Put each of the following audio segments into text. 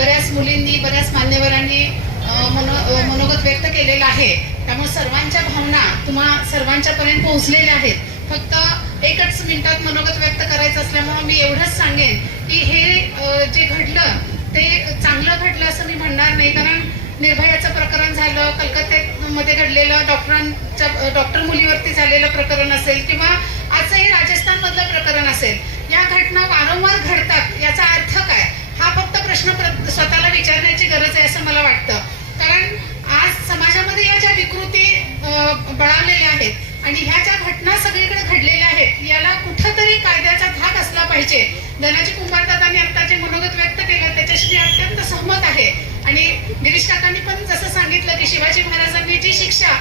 बऱ्याच मुलींनी बऱ्याच मान्यवरांनी मनोगत व्यक्त केलेलं आहे। त्यामुळे सर्वांच्या भावना तुम्हा सर्वांच्यापर्यंत पोहोचलेल्या आहेत। फक्त एकच मिनिटात मनोगत व्यक्त करायचं असल्यामुळे मी एवढंच सांगेन की हे जे घडलं ते चांगलं घडलं असं मी म्हणणार नाही, कारण निर्भयाचं प्रकरण झालं, कलकत्त्यामध्ये घडलेलं डॉक्टर मुलीवरती झालेलं प्रकरण असेल किंवा आजही राजस्थानमधलं प्रकरण असेल, या घटना वारंवार घडतात। याचा अर्थ काय, हा फक्त प्रश्न स्वतःला विचारण्याची गरज आहे असं मला वाटतं। कारण आज समाजामध्ये या ज्या विकृती बळावलेल्या आहेत आणि ह्या ज्या घटना सगळीकडे घडलेल्या आहेत, याला कुठंतरी कायद्याचा धाक असला पाहिजे। धनाजी कुंभारदादांनी आता जे मनोगत व्यक्त केलं त्याच्याशी मी अत्यंत सहमत आहे। आणि गिरीश काकांनी पण जसं सांगितलं की शिवाजी महाराजांनी जी शिक्षा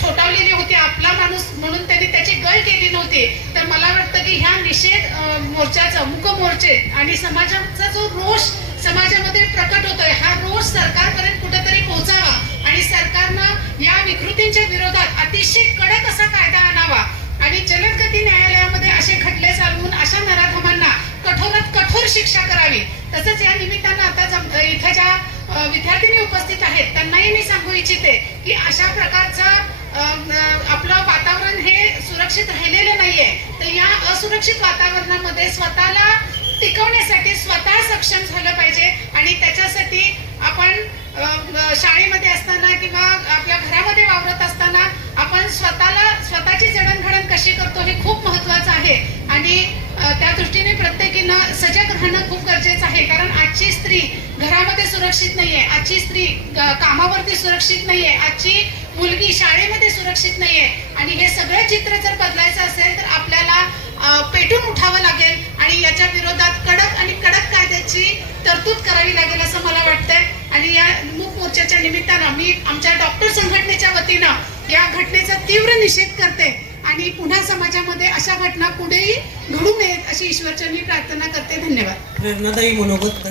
ठोठावलेली होती, आपला माणूस म्हणून त्यांनी त्याची गळ केली नव्हती, तर मला वाटतं की ह्या निषेध मोर्चाचा मूक मोर्चे आणि समाजाचा जो रोष समाजामध्ये प्रकट होतोय, हा रोष सरकारपर्यंत कुठेतरी पोहोचावा आणि सरकारनं या विकृतींच्या विरोधात अतिशय कडक असा कायदा आणावा आणि जलदगती न्यायालयामध्ये असे खटले चालवून अशा नराधमांना कठोरात कठोर शिक्षा करावी। तसंच या निमित्तानं आता इथे ज्या विद्यार्थिनी उपस्थित आहेत त्यांनाही मी सांगू इच्छिते की अशा प्रकारचं आपलं वातावरण हे सुरक्षित राहिलेलं नाहीये, तर या असुरक्षित वातावरणामध्ये स्वतःला टिकवण्यासाठी स्वतः सक्षम झालं पाहिजे आणि त्याच्यासाठी आपण शाळेमध्ये असताना किंवा आपल्या घरामध्ये वावरत असताना आपण स्वतःची जडणघडण कशी करतो हे खूप महत्वाचं आहे आणि त्या दृष्टीने प्रत्येकीनं सजग राहणं खूप गरजेचं आहे। कारण आजची स्त्री घरामध्ये सुरक्षित नाहीये, आजची स्त्री कामावरती सुरक्षित नाहीये, आजची मुलगी शाळेमध्ये सुरक्षित नाहीये आणि हे सगळं चित्र जर बदलायचं असेल तर आपल्याला पेटून उठावं लागेल आणि याच्या विरोधात कडक कायद्याची तरतूद करावी लागेल असं मला वाटतंय। आणि या मूक मोर्चाच्या निमित्तानं मी आमच्या डॉक्टर संघटनेच्या वतीनं या घटनेचा तीव्र निषेध करते आणि पुन्हा समाजामध्ये अशा घटना पुढेही घडू नयेत अशी ईश्वरचरणी प्रार्थना करते। धन्यवाद। प्रेरणादायी मनोगत